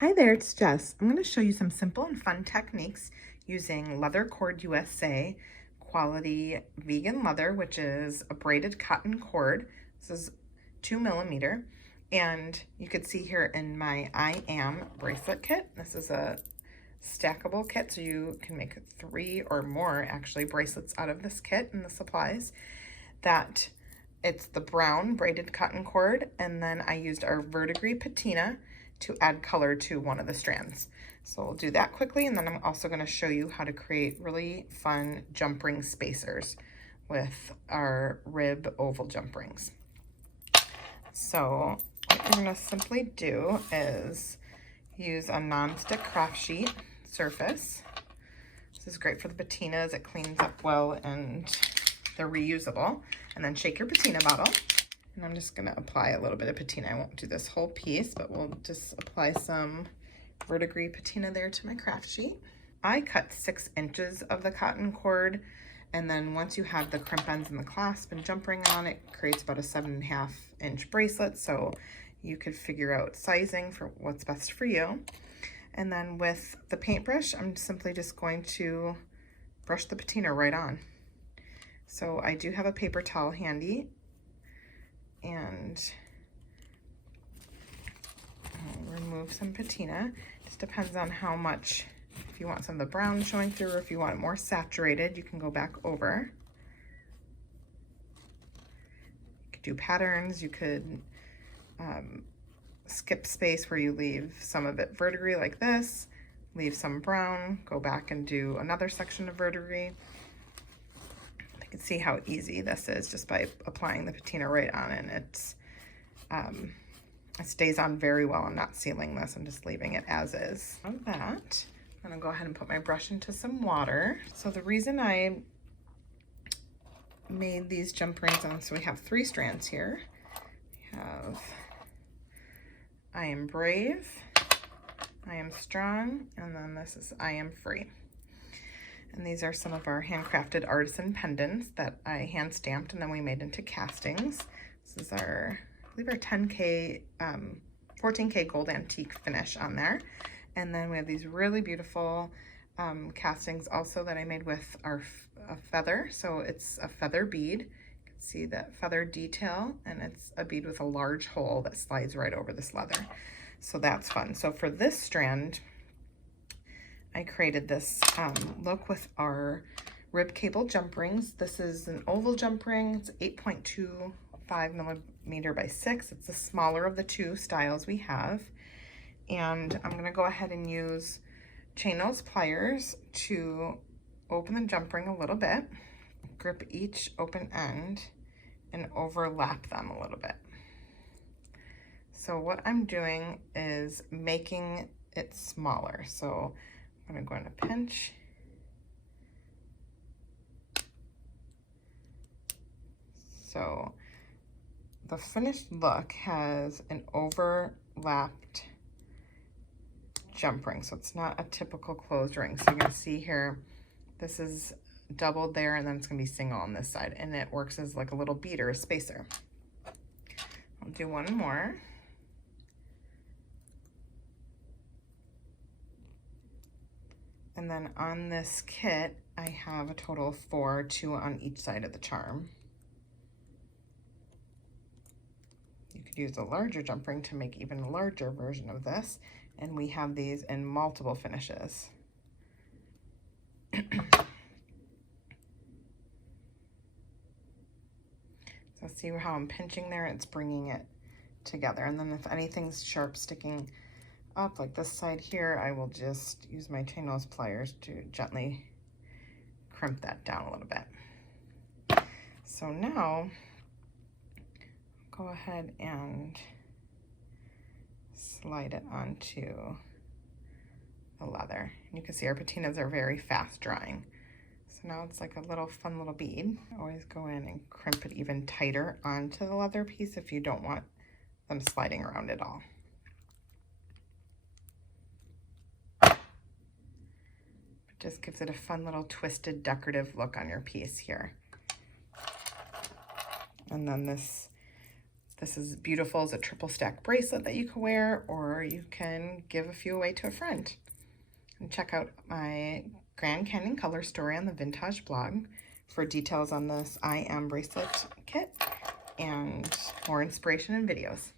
Hi there, it's Jess. I'm going to show you some simple and fun techniques using LeatherCordUSA quality vegan leather, which is a braided cotton cord. This is 2mm, and you could see here in my I Am bracelet kit. This is a stackable kit, so you can make 3 or more actually bracelets out of this kit and the supplies. That it's the brown braided cotton cord, and then I used our Vintaj Patina to add color to one of the strands. So we'll do that quickly, and then I'm also going to show you how to create really fun jump ring spacers with our rib oval jump rings. So what you're going to simply do is use a non-stick craft sheet surface. This is great for the patinas. It cleans up well and they're reusable. And then shake your patina bottle. And I'm just gonna apply a little bit of patina. I won't do this whole piece, but we'll just apply some verdigris patina there to my craft sheet. I cut 6 inches of the cotton cord, and then once you have the crimp ends and the clasp and jump ring on, it creates about a 7.5 inch bracelet, so you could figure out sizing for what's best for you. And then with the paintbrush, I'm simply just going to brush the patina right on. So I do have a paper towel handy, and I'll remove some patina. Just depends on how much, if you want some of the brown showing through, or if you want it more saturated, you can go back over. You could do patterns, you could skip space where you leave some of it verdigris like this, leave some brown, go back and do another section of verdigris. You can see how easy this is just by applying the patina right on, and it stays on very well. I'm not sealing this, I'm just leaving it as is. Of that, I'm gonna go ahead and put my brush into some water. So the reason I made these jump rings on, so we have 3 strands here. We have I Am Brave, I Am Strong, and then this is I Am Free. And these are some of our handcrafted artisan pendants that I hand stamped and then we made into castings. This is our, I believe, our 10K, 14K gold antique finish on there. And then we have these really beautiful castings also that I made with a feather. So it's a feather bead. You can see that feather detail, and it's a bead with a large hole that slides right over this leather. So that's fun. So for this strand, I created this look with our rib cable jump rings. This is an oval jump ring. It's 8.25mm by 6. It's the smaller of the 2 styles we have. And I'm gonna go ahead and use chain nose pliers to open the jump ring a little bit, grip each open end, and overlap them a little bit. So what I'm doing is making it smaller. So I'm going to pinch. So the finished look has an overlapped jump ring. So it's not a typical closed ring. So you're going to see here, this is doubled there, and then it's going to be single on this side. And it works as like a little bead or a spacer. I'll do one more. And then on this kit, I have a total of 4, 2 on each side of the charm. You could use a larger jump ring to make even a larger version of this. And we have these in multiple finishes. So see how I'm pinching there? It's bringing it together. And then if anything's sharp sticking up like this side here, I will just use my chain nose pliers to gently crimp that down a little bit. So now go ahead and slide it onto the leather. You can see our patinas are very fast drying. So now it's like a little fun little bead. Always go in and crimp it even tighter onto the leather piece if you don't want them sliding around at all. Just gives it a fun little twisted decorative look on your piece here. And then this This is beautiful as a triple stack bracelet that you can wear, or you can give a few away to a friend. And check out my Grand Canyon color story on the Vintaj blog for details on this I Am bracelet kit and more inspiration and videos.